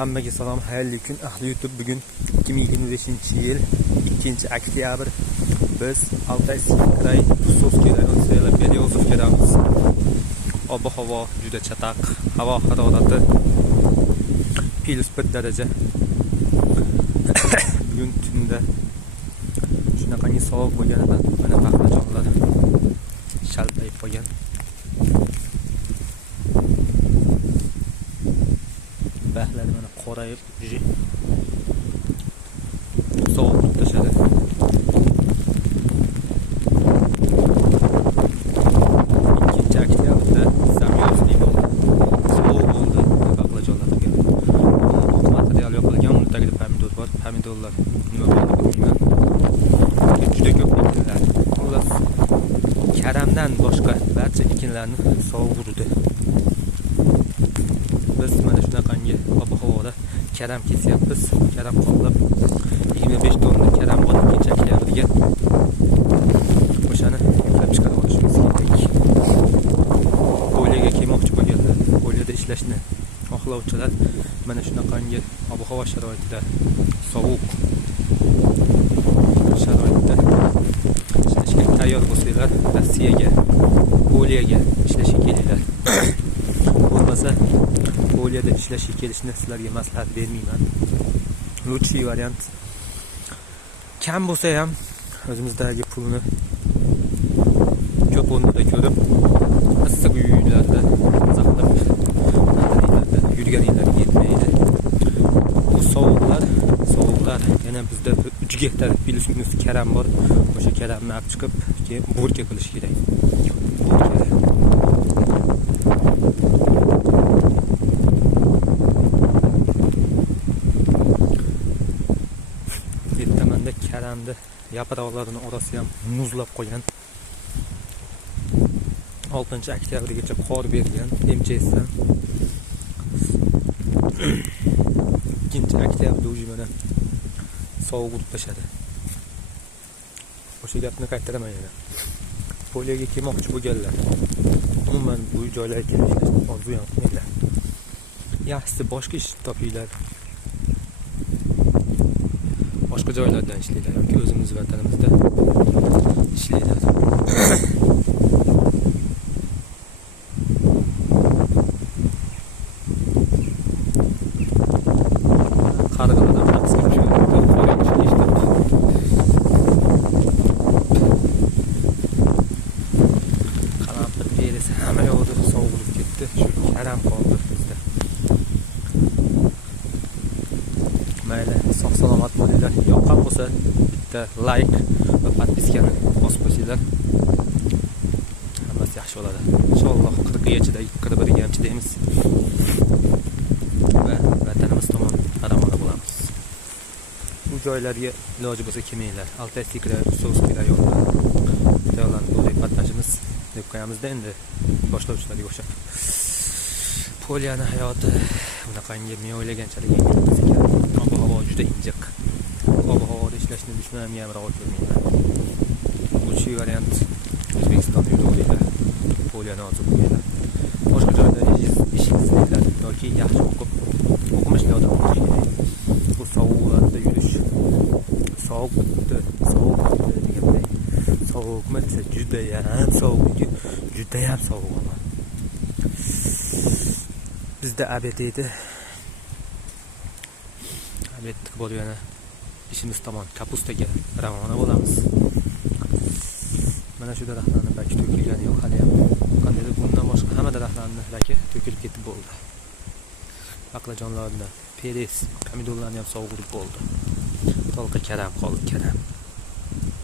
Hammaga salom, xayrli kun. Ahli YouTube bugun 2025-yil 2-oktyabr. Biz Altayskiy kraj Pusovskiy rayoni Beryozovkadamiz. Ob-havo juda chataq. Havo harorati +1 daraja. Bugun tunda shunaqangi sovuq bo'lganidan mana baqlajonlar shalpayib qolgan. Bahlari mana qorayib, sovuq tashadi. Pomidorlar nima bo'ldi bilmayman. Juda ko'p ekinlar. Xullas, karamdan boshqa barcha ekinlarni sovuq urdi. Biz mana shunaqangi ob-havoda karam kesyapmiz. Karam qoplab 25 tonna karam bor 2-oktyabrga. O'shani yuklab chiqarib olishimiz kerak. Qo'liga kelmoqchi bo'lganlar, qo'lida ishlashni xohlovchilar mana shunaqangi ob-havo sharoitida sovuq sharoitda ishlashga tayyor bo'lsanglar, Rossiyaga, Poliyaga ishlashga kelinglar. Bo'lmasa, Poliyada ishlashga kelishni sizlarga maslahat bermayman. Lutfiy variant. Kam bo'lsa ham o'zimizdagi pulni ko'p o'rnida ko'rib, issiq uylarda saqlab yurganinglarga yetmaydi. Bu sovuqlar yana bizda 3 gektar plus-minus karam bor. O'sha karamni olib chiqib, keyin bo'rka qilish kerak. Ertamanda karamni yaproqlarini orasi ham muzlab qo'ygan. 6-oktyabrgacha qor bergan MCSdan. 2-oktyabrda уже mana sovuq urib tashadi. O'sha gapni qaytaraman yana. Poliyaga kelmoqchi bo'lganlar, umuman bu joylarga kelishni orzu ham qilmaydilar. Yaxshisi boshqa ish topinglar. Boshqa joylardan ishlaydilar yoki o'zimiz vatanimizda ishlaydilar. Hamma yoqda sovuq bo'lib ketdi. Shu karam qoldi bizda. Mayli, sog' salomat bo'linglar. Yoqqan bo'lsa, bitta like va podpiskani bosib qo'yinglar. Hammasi yaxshi bo'ladi. Inshaalloh 40gacha, 41ga ham chidaymiz. Va vatanimiz tomon ravona bo'lamiz. Bu joylarga iloji bo'lsa kelmanglar. Altayskiy kraj Pusovskiy rayoni tayyorlanib reportajimiz deb qo'yamizda endi boshlovchilarga o'xshab. Poliyani hayoti bunaqangi men o'ylaganchalik emas ekan. Ob-havo juda injiq. Ob-havoda ishlashni dushmanimga ham ravo ko'rmayman. Bu shu variant O'zbekistonda yuruvchilar Poliyani orzu qilmaydilar. Boshqa joyda ishingizlar yoki yaxshi o'qimishli odam bo'lish kerak. Bu sovuqlarda yurish, sovuq bitdi deganday. Sovuqmi desa judayam sovuq ama. Bizda abet edi. Abetlik bo'lgani ishimiz tomon kapustaga ravona bo'lamiz. Mana shu daraxtlarning balki to'kilgani yo'q hali ham. Qandaydir bundan boshqa hamma daraxtlarning balki to'kilib ketib bo'ldi. Baqlajonlardan peres, pomidorlarni ham sovuq urib bo'ldi. Tolqa karam qoldi, karam.